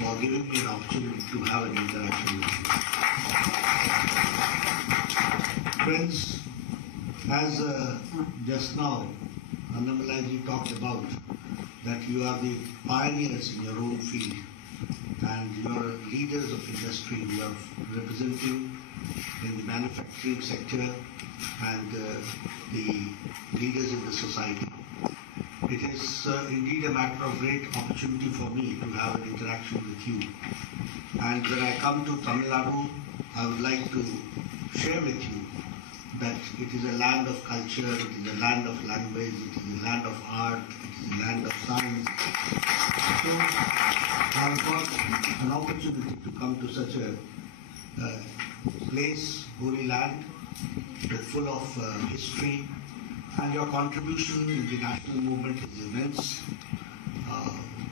for giving me an opportunity to have an interaction with you. Friends, as just now Annamalaiji talked about that you are the pioneers in your own field and you are leaders of industry, you are representing in the manufacturing sector and the leaders in the society. It is indeed a matter of great opportunity for me to have an interaction with you. And when I come to Tamilnadu, I would like to share with you that it is a land of culture, it is a land of language, it is a land of art, it is a land of science. So I have got an opportunity to come to such a place, holy land, full of history, and your contribution in the national movement is immense.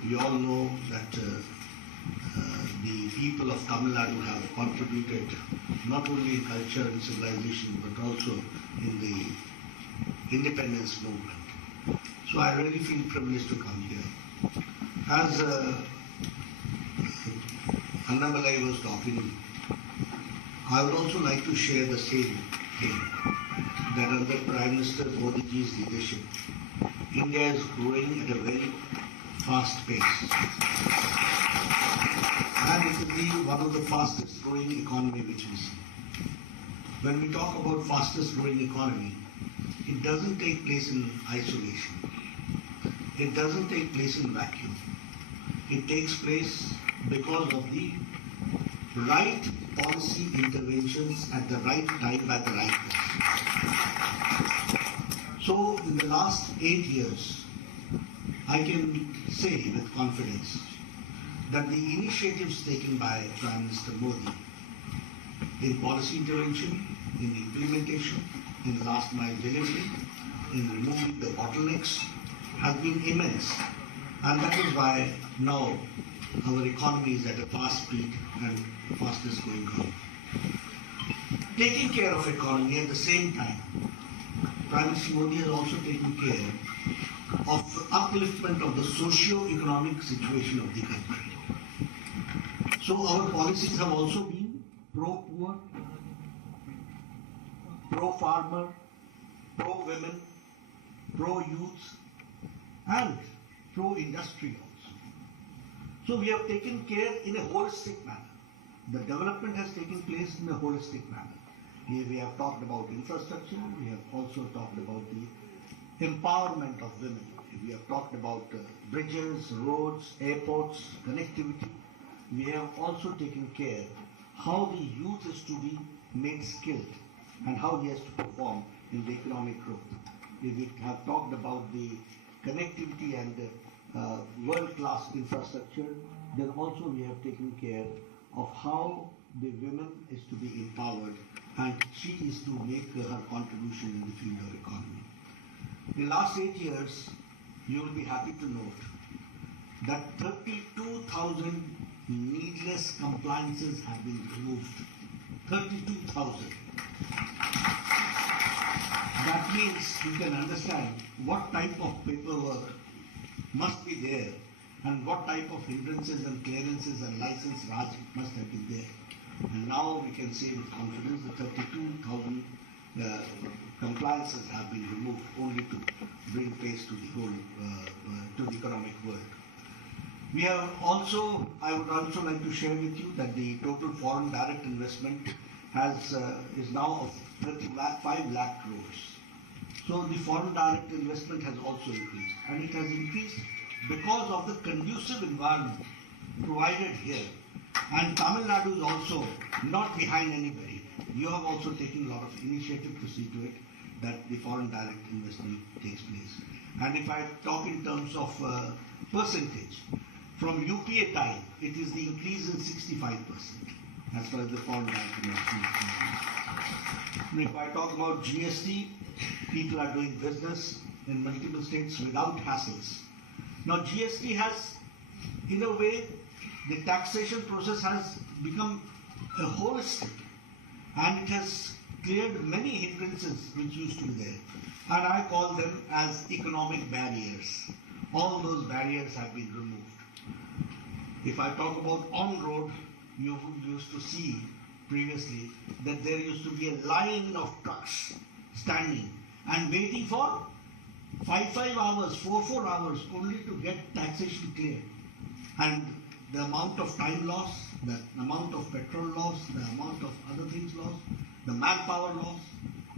We all know that the people of Tamilnadu have contributed not only in culture and civilization but also in the independence movement. So I really feel privileged to come here. As Annamalai was talking, I would also like to share the same thing, that under Prime Minister Modi's leadership, India is growing at a very fast pace. And it will be one of the fastest growing economy which we see. When we talk about fastest growing economy, it doesn't take place in isolation. It doesn't take place in vacuum. It takes place because of the right policy interventions at the right time at the right place. So in the last 8 years, I can say with confidence that the initiatives taken by Prime Minister Modi in policy intervention, in implementation, in last mile delivery, in removing the bottlenecks has been immense. And that is why now our economy is at a fast speed and fastest growing economy. Taking care of economy at the same time, Prime Minister Modi has also taken care of upliftment of the socio-economic situation of the country. So our policies have also been pro-poor, pro-farmer, pro-women, pro-youth, and pro-industry also. So we have taken care in a holistic manner. The development has taken place in a holistic manner. Here we have talked about infrastructure, we have also talked about the empowerment of women. We have talked about bridges, roads, airports, connectivity. We have also taken care how the youth is to be made skilled and how he has to perform in the economic growth. We have talked about the connectivity and world-class infrastructure. Then also we have taken care of how the women is to be empowered and she is to make her contribution in the field of economy. In the last 8 years, you will be happy to note that 32,000 needless compliances have been removed. 32,000. That means you can understand what type of paperwork must be there and what type of hindrances and clearances and license Raj must have been there. And now we can say with confidence that 32,000 compliances have been removed only to bring pace to the whole, to the economic world. We have also, I would also like to share with you that the total foreign direct investment is now of 5 lakh crores. So the foreign direct investment has also increased, and it has increased because of the conducive environment provided here. And Tamil Nadu is also not behind anybody. You have also taken a lot of initiative to see to it that the foreign direct investment takes place. And if I talk in terms of percentage, from UPA time, it is the increase in 65% as far as the foreign direct investment is concerned. If I talk about GST, people are doing business in multiple states without hassles. Now GST has, in a way, the taxation process has become a holistic, and it has cleared many hindrances which used to be there. And I call them as economic barriers. All those barriers have been removed. If I talk about on-road, you used to see previously that there used to be a line of trucks standing and waiting for 5 hours, 4 hours only to get taxation cleared. And the amount of time loss, the amount of petrol loss, the amount of other things lost, the manpower loss,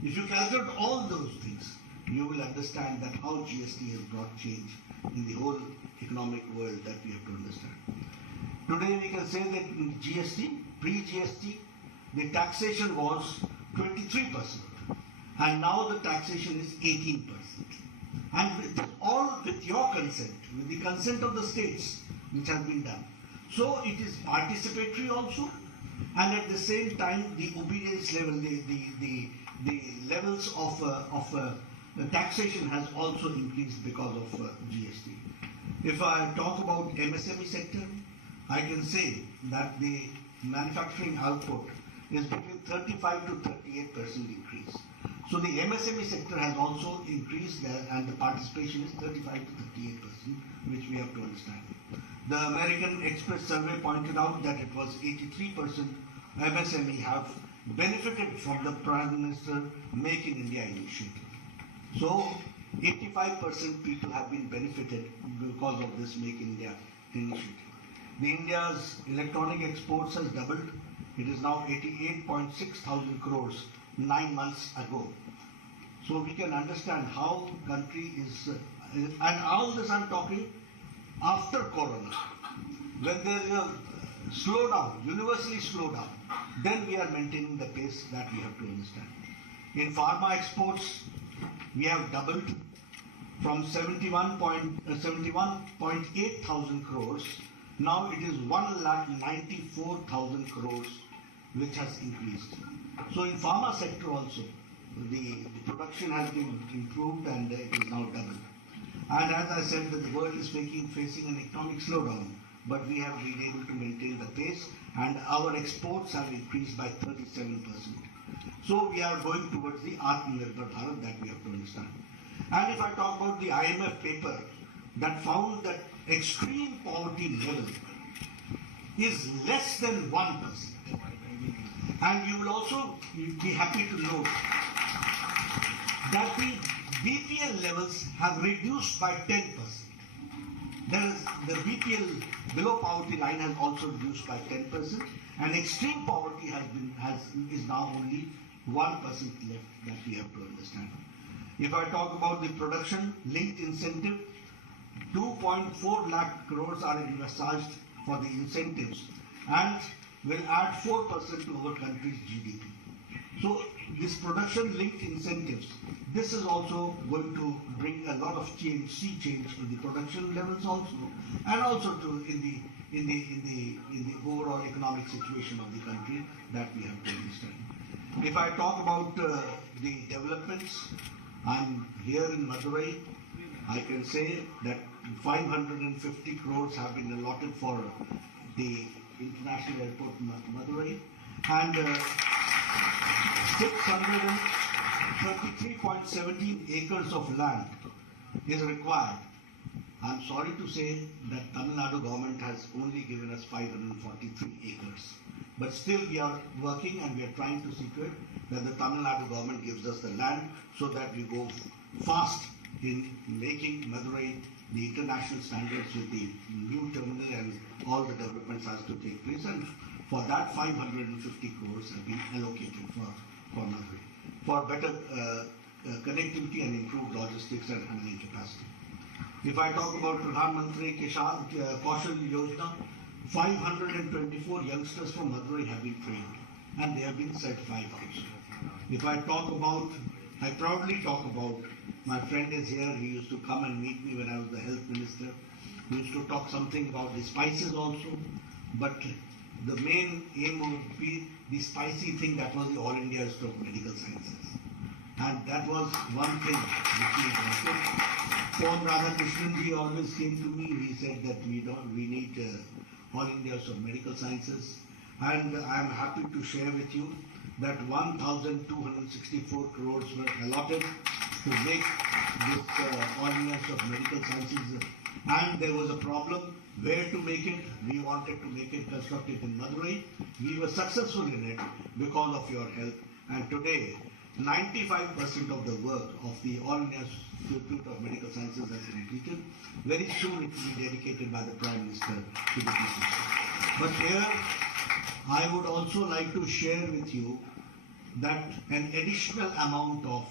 if you calculate all those things, you will understand that how GST has brought change in the whole economic world that we have to understand. Today we can say that in GST, pre-GST, the taxation was 23%, and now the taxation is 18%. And all with your consent, with the consent of the states, which has been done. So it is participatory also, and at the same time the obedience level, the levels of the taxation has also increased because of GST. If I talk about MSME sector, I can say that the manufacturing output is between 35 to 38% increase. So the MSME sector has also increased there, and the participation is 35 to 38%, which we have to understand. The American Express survey pointed out that it was 83% MSME have benefited from the Prime Minister Make in India initiative. So 85% people have been benefited because of this Make in India initiative. The India's electronic exports has doubled. It is now 88.6 thousand crores 9 months ago. So we can understand how country is, and all this I'm talking after Corona. When there is a slowdown, universally slowdown, then we are maintaining the pace that we have to understand. In pharma exports, we have doubled from 71.8 thousand crores. Now it is 1,94,000 crores, which has increased. So in pharma sector also, the production has been improved and it is now doubled. And as I said, that the world is facing an economic slowdown, but we have been able to maintain the pace, and our exports have increased by 37%. So we are going towards the Atmanirbhar Bharat that we have to understand. And if I talk about the IMF paper that found that extreme poverty level is less than 1%. And you will also be happy to note that the BPL levels have reduced by 10%. The BPL below poverty line has also reduced by 10%, and extreme poverty is now only 1% left that we have to understand. If I talk about the production linked incentive, 2.4 lakh crores are envisaged for the incentives and will add 4% to our country's GDP. So this production linked incentives, this is also going to bring a lot of sea change in the production levels also, and also in the overall economic situation of the country that we have to understand. If I talk about the developments, I'm here in Madurai. I can say that 550 crores have been allotted for the International Airport Madurai, and 633.17 acres of land is required. I'm sorry to say that Tamilnadu government has only given us 543 acres. But still we are working and we are trying to secure that the Tamilnadu government gives us the land so that we go fast in making Madurai the international standards with the new terminal and all the developments has to take place. And for that 550 crores have been allocated for Madurai, for better connectivity and improved logistics and handling capacity. If I talk about Pradhan Mantri Kaushal Yojana, 524 youngsters from Madurai have been trained and they have been certified also. If I proudly talk about, my friend is here, he used to come and meet me when I was the health minister. We used to talk something about the spices also, but the main aim would be the spicy thing that was the All India Institute of Medical Sciences. And that was one thing which we wanted. Pon Radhakrishnan ji always came to me, he said that we need All India Institute of Medical Sciences. And I am happy to share with you that 1,264 crores were allotted to make this ordinance of medical sciences, and there was a problem where to make it. We wanted to make it, construct it in Madurai. We were successful in it because of your help, and today 95% of the work of the All India Institute of Medical Sciences has completed. Very soon it will be dedicated by the Prime Minister to the people. But here I would also like to share with you that an additional amount of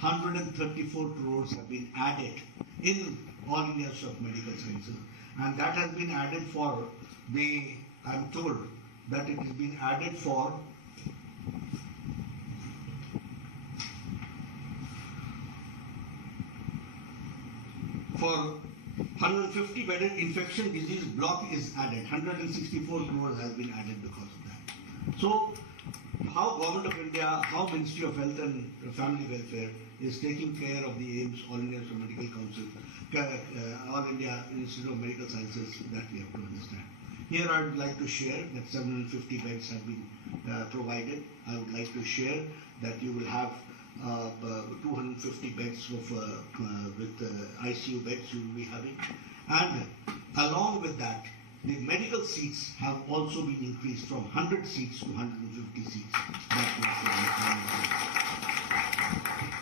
134 crores have been added in All India Institute of Medical Sciences, and that has been added for the, I'm told that it has been added for For 150 bedded infection disease block is added. 164 crores has been added because of that. So, how Government of India, how Ministry of Health and Family Welfare is taking care of the AIMS, All India Medical Council, All India Institute of Medical Sciences, that we have to understand. Here I would like to share that 750 beds have been provided. I would like to share that you will have 250 beds with ICU beds you will be having, and along with that the medical seats have also been increased from 100 seats to 150 seats.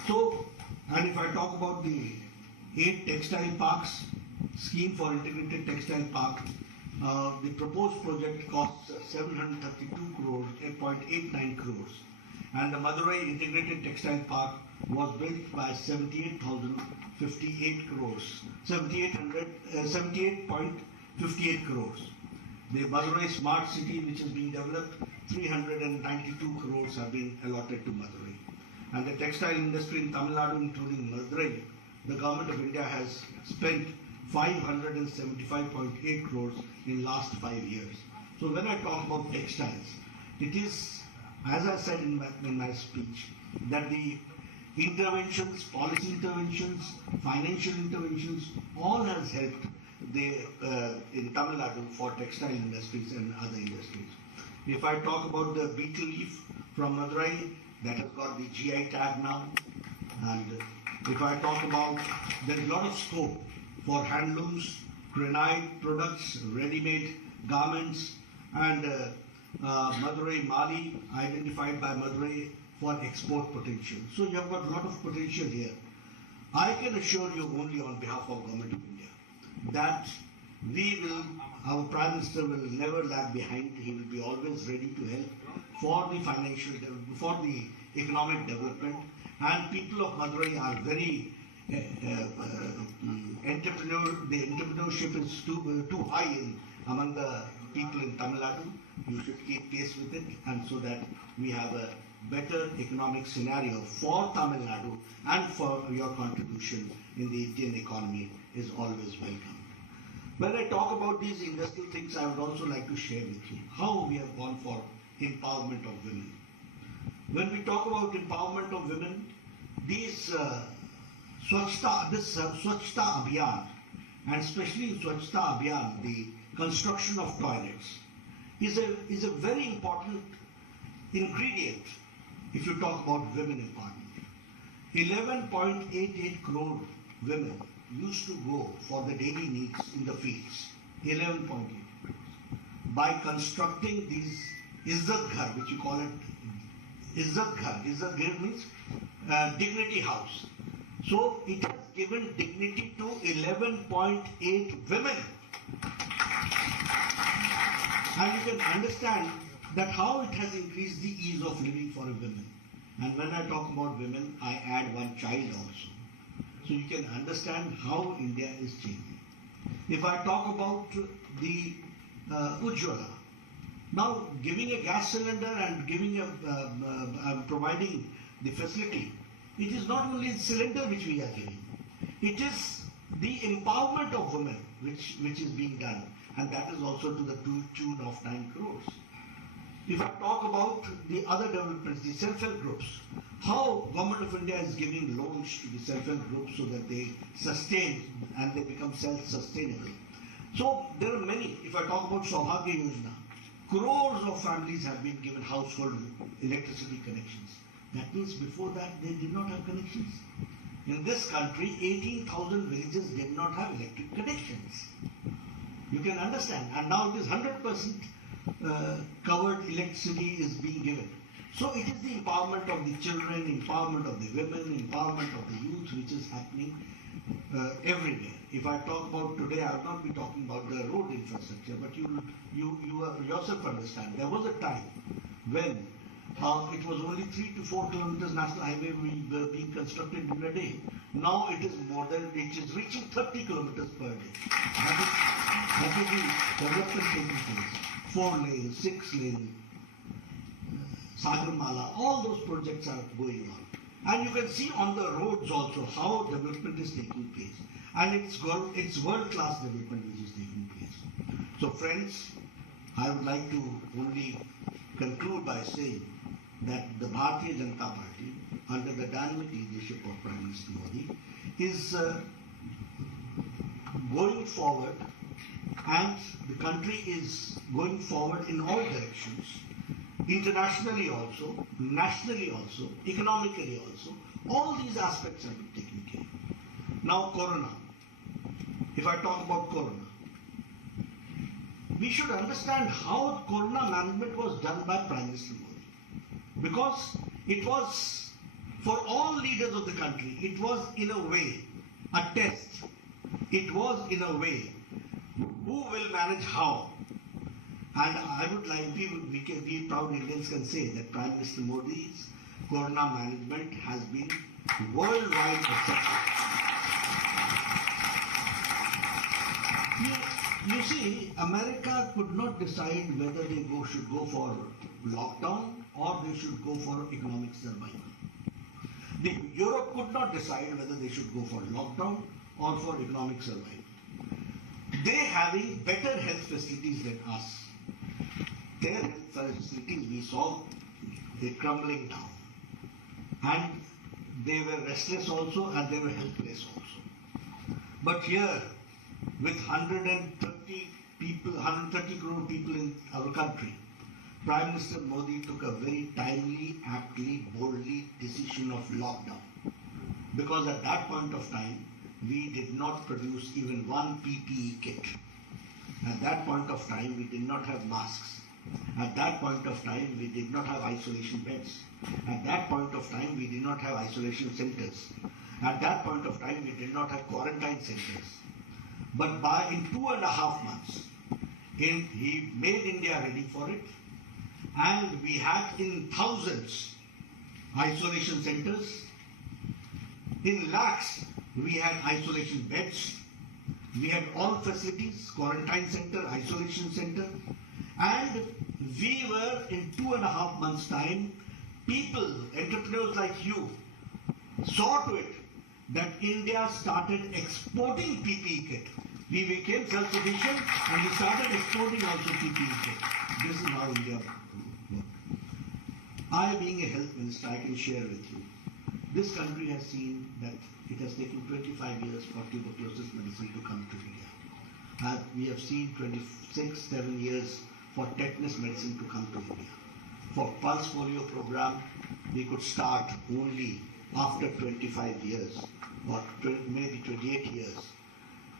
So, and if I talk about the 8 textile parks scheme for integrated textile park, the proposed project costs 732 crores, 8.89 crores. And the Madurai Integrated Textile Park was built by 78,058 crores, 78.58 crores. The Madurai Smart City, which is being developed, 392 crores have been allotted to Madurai. And the textile industry in Tamilnadu, including Madurai, the Government of India has spent 575.8 crores in last 5 years. So when I talk about textiles, it is, as I said in my speech, that the interventions, policy interventions, financial interventions, all has helped in Tamil Nadu for textile industries and other industries. If I talk about the beetle leaf from Madurai, that has got the GI tag now. And if I talk about, there is a lot of scope for handlooms, granite products, ready-made garments, and Madurai Mali, identified by Madurai for export potential. So you have got a lot of potential here. I can assure you only on behalf of Government of India that our Prime Minister will never lag behind. He will be always ready to help for the financial, for the economic development. And people of Madurai are very the entrepreneurship is too high among the people in Tamil Nadu. You should keep pace with it, and so that we have a better economic scenario for Tamil Nadu, and for your contribution in the Indian economy is always welcome. When I talk about these industrial things, I would also like to share with you how we have gone for empowerment of women. When we talk about empowerment of women, these Swachhta Abhiyan, and especially in Swachhta Abhiyan, the construction of toilets is a very important ingredient if you talk about women empowerment. 11.88 crore women used to go for the daily needs in the fields. 11.8 crores. By constructing these Izzat Ghar, which you call it Izzat Ghar. Izzat Ghar means dignity house. So it has given dignity to 11.8 women. And you can understand that how it has increased the ease of living for a woman. And when I talk about women, I add one child also. So you can understand how India is changing. If I talk about the Ujjwala, now giving a gas cylinder and giving providing the facility, it is not only the cylinder which we are giving, it is the empowerment of women which is being done, and that is also to the tune of 9 crores. If I talk about the other developments, the self-help groups, how Government of India is giving loans to the self-help groups so that they sustain and they become self-sustainable. So there are many. If I talk about Saubhagya Yojana, crores of families have been given household electricity connections. That means before that they did not have connections. In this country, 18,000 villages did not have electric connections. You can understand. And now it is 100% covered electricity is being given. So it is the empowerment of the children, empowerment of the women, empowerment of the youth which is happening everywhere. If I talk about today, I will not be talking about the road infrastructure, but you yourself understand. There was a time when it was only 3 to 4 kilometers national highway were being constructed in a day. Now it is more than, it is reaching 30 kilometers per day. That is the development taking place. 4 lanes, 6 lanes, Sagarmala, all those projects are going on. And you can see on the roads also how development is taking place. And it's world-class development which is taking place. So friends, I would like to only conclude by saying that the Bharatiya Janata Party, under the dynamic leadership of Prime Minister Modi, is going forward, and the country is going forward in all directions, internationally also, nationally also, economically also. All these aspects have been taken care of. Now Corona. If I talk about Corona, we should understand how Corona management was done by Prime Minister Modi. Because it was, for all leaders of the country, it was in a way a test. It was in a way, who will manage how? And I would like, we proud Indians can say that Prime Minister Modi's Corona management has been worldwide accepted. You see, America could not decide whether they should go for lockdown or they should go for economic survival. Europe could not decide whether they should go for lockdown or for economic survival. They having better health facilities than us. Their health facilities we saw, they crumbling down. And they were restless also and they were helpless also. But here, with 130 crore people in our country, Prime Minister Modi took a very timely, aptly, boldly decision of lockdown. Because at that point of time, we did not produce even one PPE kit. At that point of time, we did not have masks. At that point of time, we did not have isolation beds. At that point of time, we did not have isolation centers. At that point of time, we did not have quarantine centers. But in 2.5 months, he made India ready for it, and we had in thousands isolation centers. In lakhs, we had isolation beds. We had all facilities, quarantine center, isolation center, and we were in 2.5 months' time, people, entrepreneurs like you, saw to it that India started exporting PPE kit. We became self-sufficient and we started exporting also PPE kit. This is how India worked. I, being a health minister, I can share with you. This country has seen that it has taken 25 years for tuberculosis medicine to come to India. We have seen 7 years for tetanus medicine to come to India. For pulse polio program, we could start only after 25 years or maybe 28 years.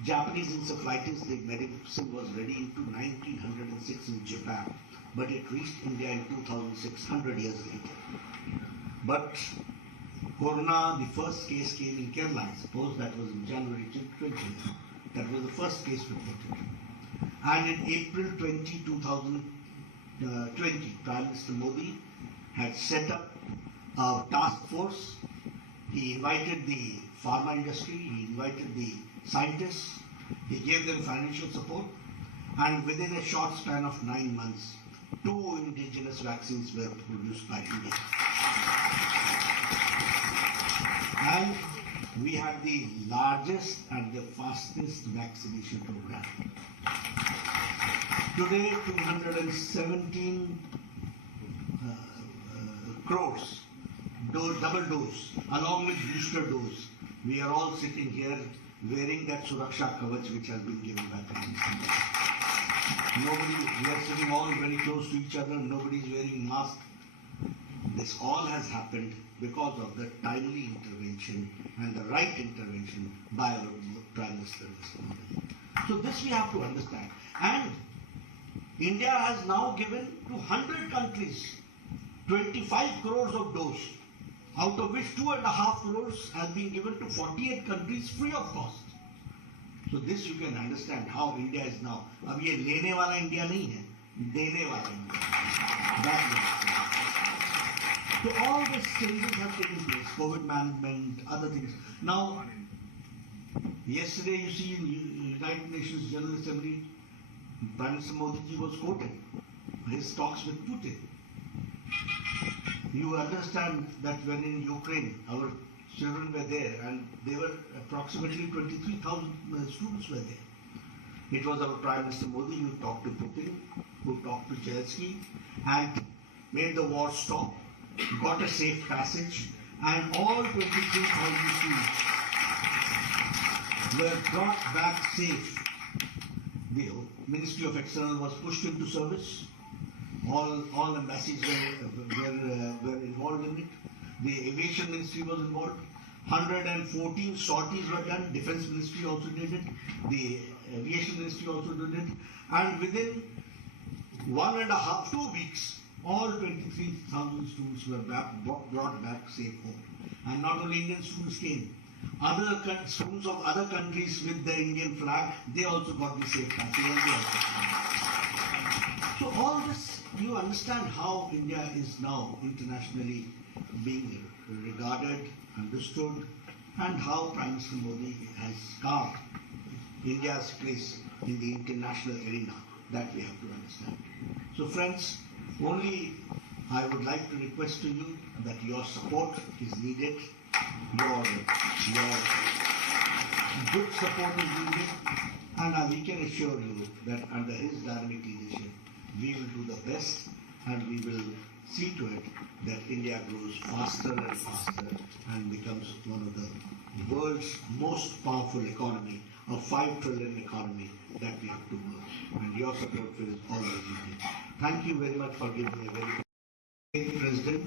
Japanese encephalitis, the medicine was ready into 1906 in Japan, but it reached India in 2600 years later. But Corona, the first case came in Kerala, I suppose that was in January 2020. That was the first case reported. And in April 2020, Prime Minister Modi had set up a task force. He invited the pharma industry, he invited the scientists, he gave them financial support, and within a short span of 9 months, 2 indigenous vaccines were produced by India. And we had the largest and the fastest vaccination program. Today, 217 crores, double dose, along with booster dose. We are all sitting here wearing that Suraksha Kavach which has been given by Prime Minister. we are sitting all very close to each other, nobody is wearing masks. This all has happened because of the timely intervention and the right intervention by our Prime Minister. So this we have to understand. And India has now given to 100 countries 25 crores of doses, out of which 2.5 crores has been given to 48 countries free of cost. So this you can understand how India is now. अब ये लेने वाला India नहीं है, देने वाला India. So all these changes have taken place, COVID management, other things. Now, yesterday you see in United Nations General Assembly, Prime Minister Modi ji was quoted his talks with Putin. You understand that when in Ukraine, our children were there and there were approximately 23,000 students were there. It was our Prime Minister Modi who talked to Putin, who talked to Zelensky and made the war stop, got a safe passage, and all 23,000 students were brought back safe. The Ministry of External was pushed into service. All embassies were involved in it. The Aviation Ministry was involved. 114 sorties were done. Defense Ministry also did it. The Aviation Ministry also did it. And within 2 weeks, all 23,000 students were brought back safe home. And not only Indian students came. Other students of other countries with the Indian flag, they also got the safe passage. So all this, you understand how India is now internationally being regarded, understood, and how Prime Minister Modi has carved India's place in the international arena. That we have to understand. So friends, only I would like to request to you that your support is needed, your good support is needed, and we can assure you that under his dynamic leadership, we will do the best and we will see to it that India grows faster and faster and becomes one of the world's most powerful economy, a 5 trillion economy that we have to work. And your support is always needed. Thank you very much for giving me a very good president.